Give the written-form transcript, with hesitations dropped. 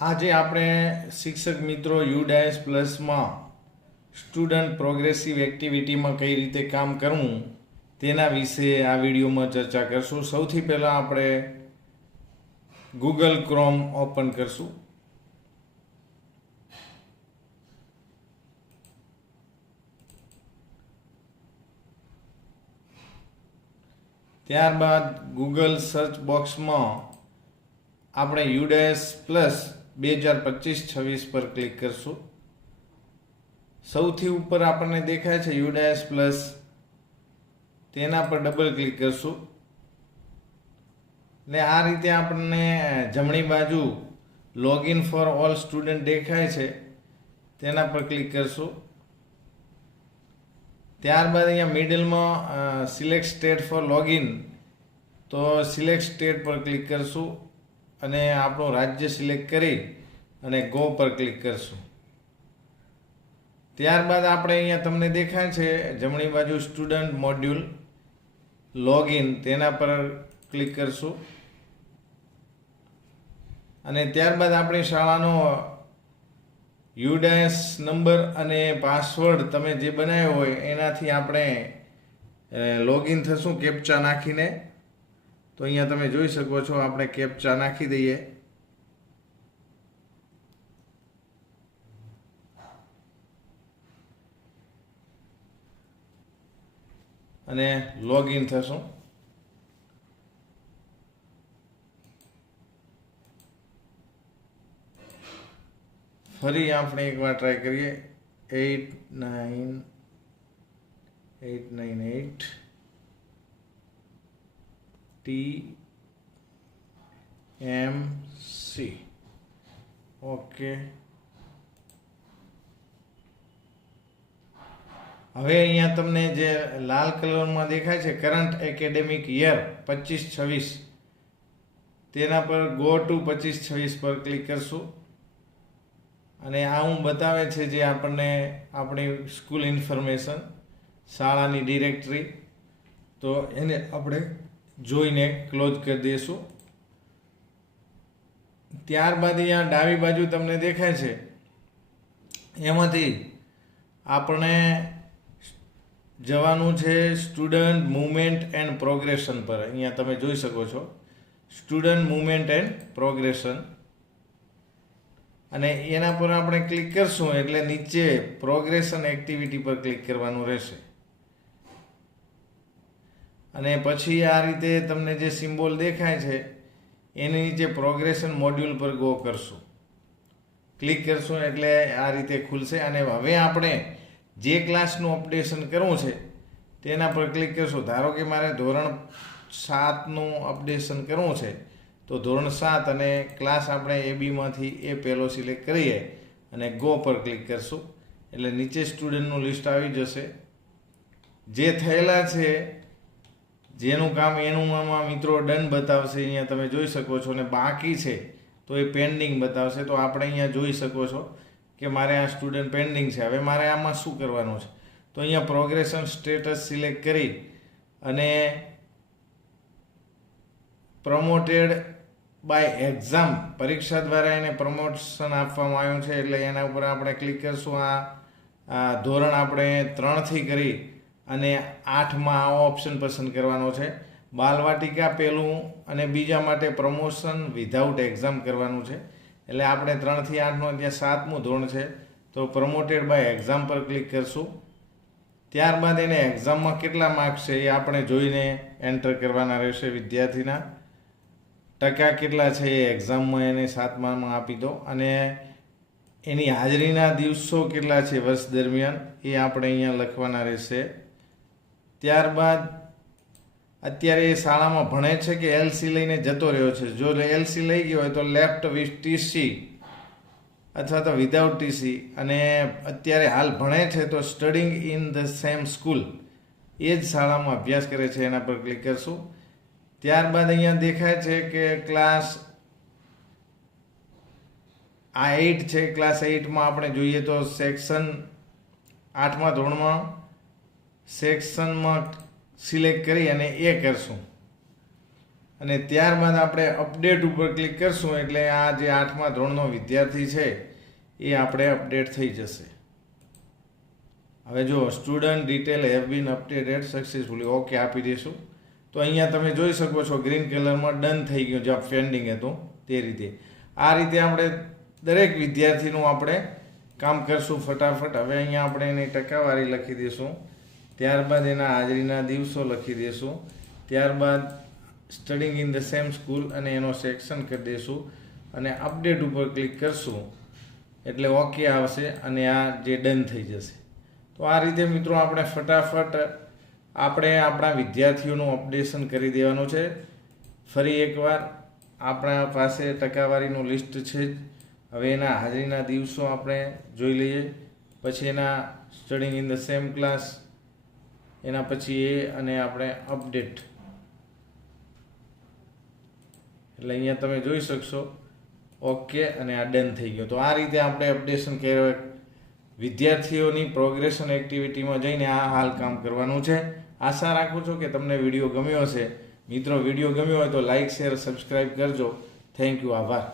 આજે આપણે શિક્ષક મિત્રો યુડાયસ પ્લસમાં સ્ટુડન્ટ પ્રોગ્રેસિવ એક્ટિવિટીમાં કઈ રીતે કામ કરવું તેના વિશે આ વિડીયોમાં ચર્ચા કરશું. સૌથી પહેલાં આપણે ગૂગલ ક્રોમ ઓપન કરશું. ત્યારબાદ ગૂગલ સર્ચ બોક્સમાં આપણે યુડાયસ પ્લસ 2025-26 પર ક્લિક કરશું. સૌથી ઉપર આપણને દેખાય છે યુડાયસ પ્લસ, તેના પર ડબલ ક્લિક કરશું. ને આ રીતે આપણને જમણી બાજુ લોગિન ફોર ઓલ સ્ટુડન્ટ દેખાય છે, તેના પર ક્લિક કરશું. ત્યારબાદ અહીંયા મિડલમાં સિલેક્ટ સ્ટેટ ફોર લોગિન, તો સિલેક્ટ સ્ટેટ પર ક્લિક કરશું અને આપણું રાજ્ય સિલેક્ટ કરી અને ગો પર ક્લિક કરશું. ત્યારબાદ આપણે અહીંયા તમને દેખાય છે જમણી બાજુ સ્ટુડન્ટ મોડ્યુલ લોગિન, તેના પર ક્લિક કરશું અને ત્યારબાદ આપણી શાળાનો યુડાયસ નંબર અને પાસવર્ડ તમે જે બનાવ્યો હોય એનાથી આપણે લોગિન થશું કેપ્ચા નાખીને. તો અહીંયા તમે જોઈ શકો છો, આપણે કેપ્ચા નાખી દઈએ અને લોગિન થશું. ફરી આપણે એકવાર ટ્રાય કરીએ. 89898 TMC. ઓકે, હવે અહીંયા તમને જે લાલ કલરમાં દેખાય છે કરંટ એકેડેમિક યર 25-26, તેના પર ગો ટુ 25-26 પર ક્લિક કરશું અને આ હું બતાવે છે જે આપણને આપણી સ્કૂલ ઇન્ફોર્મેશન, શાળાની ડિરેક્ટરી, તો એને આપણે જોઈને ક્લોઝ કરી દઈશું. ત્યારબાદ અહીંયા ડાબી બાજુ તમને દેખાય છે, એમાંથી આપણે જવાનું છે સ્ટુડન્ટ મૂવમેન્ટ એન્ડ પ્રોગ્રેશન પર. અહીંયા તમે જોઈ શકો છો સ્ટુડન્ટ મૂવમેન્ટ એન્ડ પ્રોગ્રેશન, અને એના પર આપણે ક્લિક કરશું એટલે નીચે પ્રોગ્રેશન એક્ટિવિટી પર ક્લિક કરવાનું રહેશે. અને પછી આ રીતે તમને જે સિમ્બોલ દેખાય છે એની નીચે પ્રોગ્રેશન મોડ્યુલ પર ગો કરશું, ક્લિક કરશું એટલે આ રીતે ખુલશે. અને હવે આપણે જે ક્લાસનું અપડેશન કરવું છે તેના પર ક્લિક કરશું. ધારો કે મારે ધોરણ 7નું અપડેશન કરવું છે, તો ધોરણ 7 અને ક્લાસ આપણે AB-માંથી એ પહેલો સિલેક્ટ કરીએ અને ગો પર ક્લિક કરશું એટલે નીચે સ્ટુડન્ટનું લિસ્ટ આવી જશે. જે થયેલા છે જેનું કામ એનું આમાં મિત્રો ડન બતાવશે, અહીંયા તમે જોઈ શકો છો, અને બાકી છે તો એ પેન્ડિંગ બતાવશે. તો આપણે અહીંયા જોઈ શકો છો કે મારે આ સ્ટુડન્ટ પેન્ડિંગ છે. હવે મારે આમાં શું કરવાનું છે, તો અહીંયા પ્રોગ્રેશન સ્ટેટસ સિલેક્ટ કરી અને પ્રમોટેડ બાય એક્ઝામ, પરીક્ષા દ્વારા એને પ્રમોશન આપવામાં આવ્યું છે એટલે એના ઉપર આપણે ક્લિક કરશું. આ ધોરણ આપણે 3થી કરી અને 8માં આ ઓપ્શન પસંદ કરવાનો છે. બાલવાટિકા પહેલું અને બીજા માટે પ્રમોશન વિધાઉટ એક્ઝામ કરવાનું છે એટલે આપણે 3થી 8નું ત્યાં 7મું ધોરણ છે તો પ્રમોટેડ બાય એક્ઝામ પર ક્લિક કરશું. ત્યારબાદ એને એક્ઝામમાં કેટલા માર્ક્સ છે એ આપણે જોઈને એન્ટર કરવાના રહેશે. વિદ્યાર્થીના ટકા કેટલા છે એ એક્ઝામમાં એને 7મામાં આપી દો અને એની હાજરીના દિવસો કેટલા છે વર્ષ દરમિયાન એ આપણે અહીંયા લખવાના રહેશે. ત્યારબાદ અત્યારે એ શાળામાં ભણે છે કે LC લઈને જતો રહ્યો છે. જો LC લઈ ગયો હોય તો લેફ્ટ વિથ TC અથવા તો વિધાઉટ TC, અને અત્યારે હાલ ભણે છે તો studying in the same school, એ જ શાળામાં અભ્યાસ કરે છે, એના પર ક્લિક કરશું. ત્યારબાદ અહીંયા દેખાય છે કે ક્લાસ આ 8 છે, ક્લાસ 8માં આપણે જોઈએ તો સેક્શન 8મા ધોરણમાં સેક્શનમાં સિલેક્ટ કરી અને એ કરશું. અને ત્યારબાદ આપણે અપડેટ ઉપર ક્લિક કરશું એટલે આ જે 8મા ધોરણનો વિદ્યાર્થી છે એ આપણે અપડેટ થઈ જશે. હવે જો student detail have been updated successfully, okay આપી દઈશું. તો અહીંયા તમે જોઈ શકો છો ગ્રીન કલરમાં ડન થઈ ગયું, જે પેન્ડિંગ હતું તે રીતે. આ રીતે આપણે દરેક વિદ્યાર્થીનું આપણે કામ કરશું ફટાફટ. હવે અહીંયા આપણે એની ટકાવારી લખી દઈશું, ત્યારબાદ એના હાજરીના દિવસો લખી દઈશું, ત્યારબાદ studying in the same school અને એનો સેક્શન કરી દઈશું અને અપડેટ ઉપર ક્લિક કરશું એટલે ઓકે આવશે અને આ જે ડન થઈ જશે. તો આ રીતે મિત્રો આપણે ફટાફટ આપણે આપણા વિદ્યાર્થીઓનું અપડેશન કરી દેવાનું છે. ફરી એકવાર આપણા પાસે ટકાવારીનું લિસ્ટ છે જ. હવે એના હાજરીના દિવસો આપણે જોઈ લઈએ, પછી એના studying in the same class, એના પછી એ અને આપણે અપડેટ. એટલે અહીંયા તમે જોઈ શકશો ઓકે અને આ ડન થઈ ગયો. તો આ રીતે આપણે અપડેશન કહેવાય. વિદ્યાર્થીઓની પ્રોગ્રેશન એક્ટિવિટીમાં જઈને આ હાલ કામ કરવાનું છે. આશા રાખું છું કે તમને વિડીયો ગમ્યો હશે. મિત્રો વિડીયો ગમ્યો હોય તો લાઇક, શેર, સબસ્ક્રાઈબ કરજો. થેન્ક યુ, આભાર.